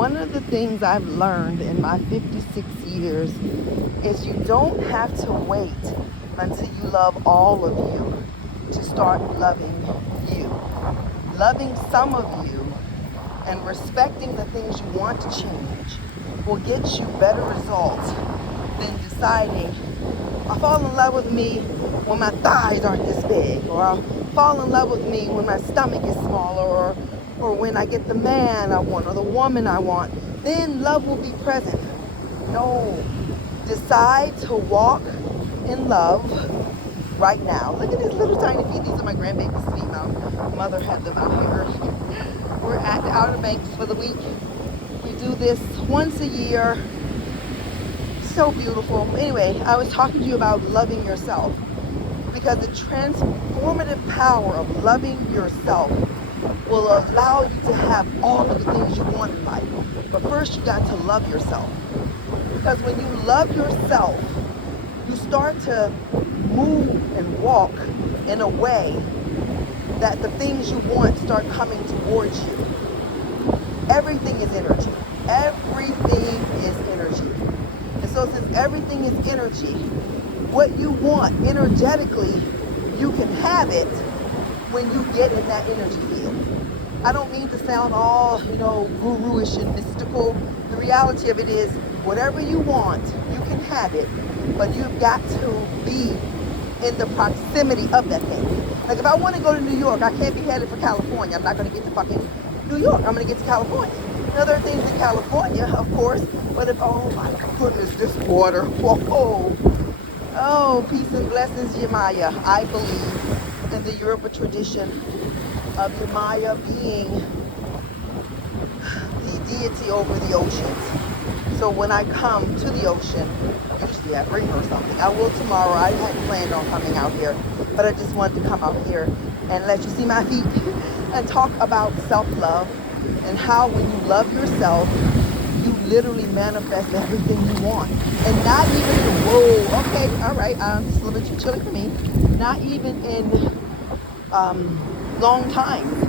one of the things I've learned in my 56 years is you don't have to wait until you love all of you to start loving you. Loving some of you and respecting the things you want to change will get you better results than deciding, I fall in love with me when my thighs aren't this big, or I'll fall in love with me when my stomach is smaller, or when I get the man I want or the woman I want. Then love will be present. No. Decide to walk in love right now. Look at these little tiny feet. These are my grandbaby's feet. My mother had them out here. We're at the Outer Banks for the week. We do this once a year. So beautiful. Anyway, I was talking to you about loving yourself, because the transformative power of loving yourself will allow you to have all of the things you want in life. But first you got to love yourself. Because when you love yourself, you start to move and walk in a way that the things you want start coming towards you. Everything is energy. Everything is energy. And so since everything is energy, what you want energetically, you can have it when you get in that energy field. I don't mean to sound all, guru-ish and mystical. The reality of it is, whatever you want, you can have it, but you've got to be in the proximity of that thing. Like if I want to go to New York, I can't be headed for California. I'm not going to get to fucking New York. I'm going to get to California. Now there are things in California, of course, but if, oh my goodness, this water, whoa. Oh, peace and blessings, Yemaya. I believe in the Yoruba tradition of Yemaya being the deity over the oceans. So when I come to the ocean, usually I bring her something. I will tomorrow. I hadn't planned on coming out here, but I just wanted to come out here and let you see my feet and talk about self-love and how when you love yourself, you literally manifest everything you want. And not even in, whoa, okay, all right, just a little bit too chilly for me. Not even in long times.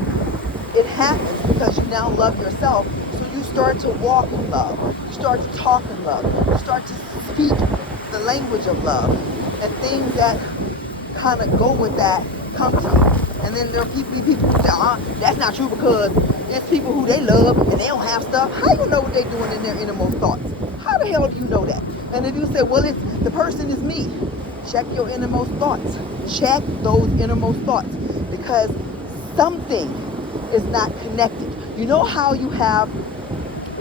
It happens because you now love yourself. So you start to walk in love. You start to talk in love. You start to speak the language of love. And things that kind of go with that come to you. And then there are people who say, that's not true, because there's people who they love and they don't have stuff. How do you know what they're doing in their innermost thoughts? How the hell do you know that? And if you say, well, the person is me, check your innermost thoughts. Check those innermost thoughts, because something is not connected. You know how you have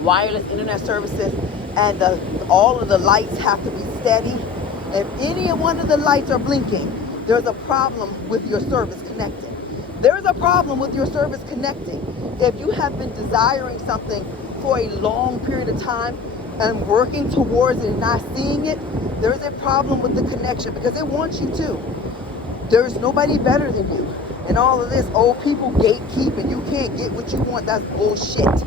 wireless internet services and all of the lights have to be steady? If any one of the lights are blinking, there's a problem with your service connecting. There's a problem with your service connecting. If you have been desiring something for a long period of time and working towards it and not seeing it, there's a problem with the connection, because it wants you to. There's nobody better than you. And all of this, people gatekeep and you can't get what you want, that's bullshit.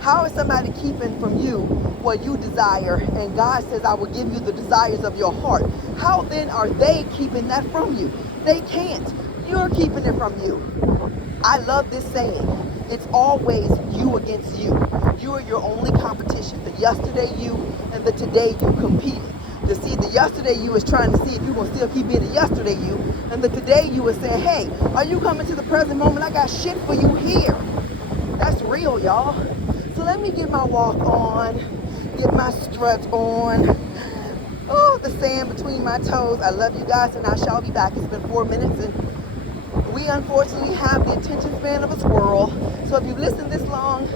How is somebody keeping from you what you desire? And God says, I will give you the desires of your heart. How then are they keeping that from you? They can't. You're keeping it from you. I love this saying. It's always you against you. You are your only competition. The yesterday you and the today you competing. To see, the yesterday you is trying to see if you're going to still keep being the yesterday you. And the today you is saying, hey, are you coming to the present moment? I got shit for you here. That's real, y'all. So let me get my walk on, get my strut on. Oh, the sand between my toes. I love you guys, and I shall be back. It's been 4 minutes, and we unfortunately have the attention span of a squirrel. So if you've listened this long,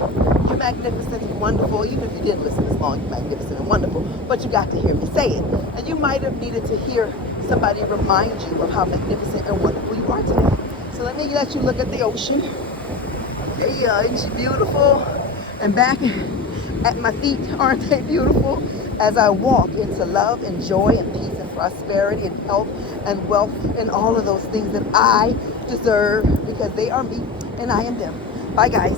you're magnificent and wonderful. Even if you didn't listen this long, you're magnificent and wonderful. But you got to hear me say it. And you might have needed to hear somebody remind you of how magnificent and wonderful you are today. So let me let you look at the ocean. Yeah, isn't she beautiful? And back at my feet, aren't they beautiful? As I walk into love and joy and peace and prosperity and health and wealth and all of those things that I deserve, because they are me and I am them. Bye, guys.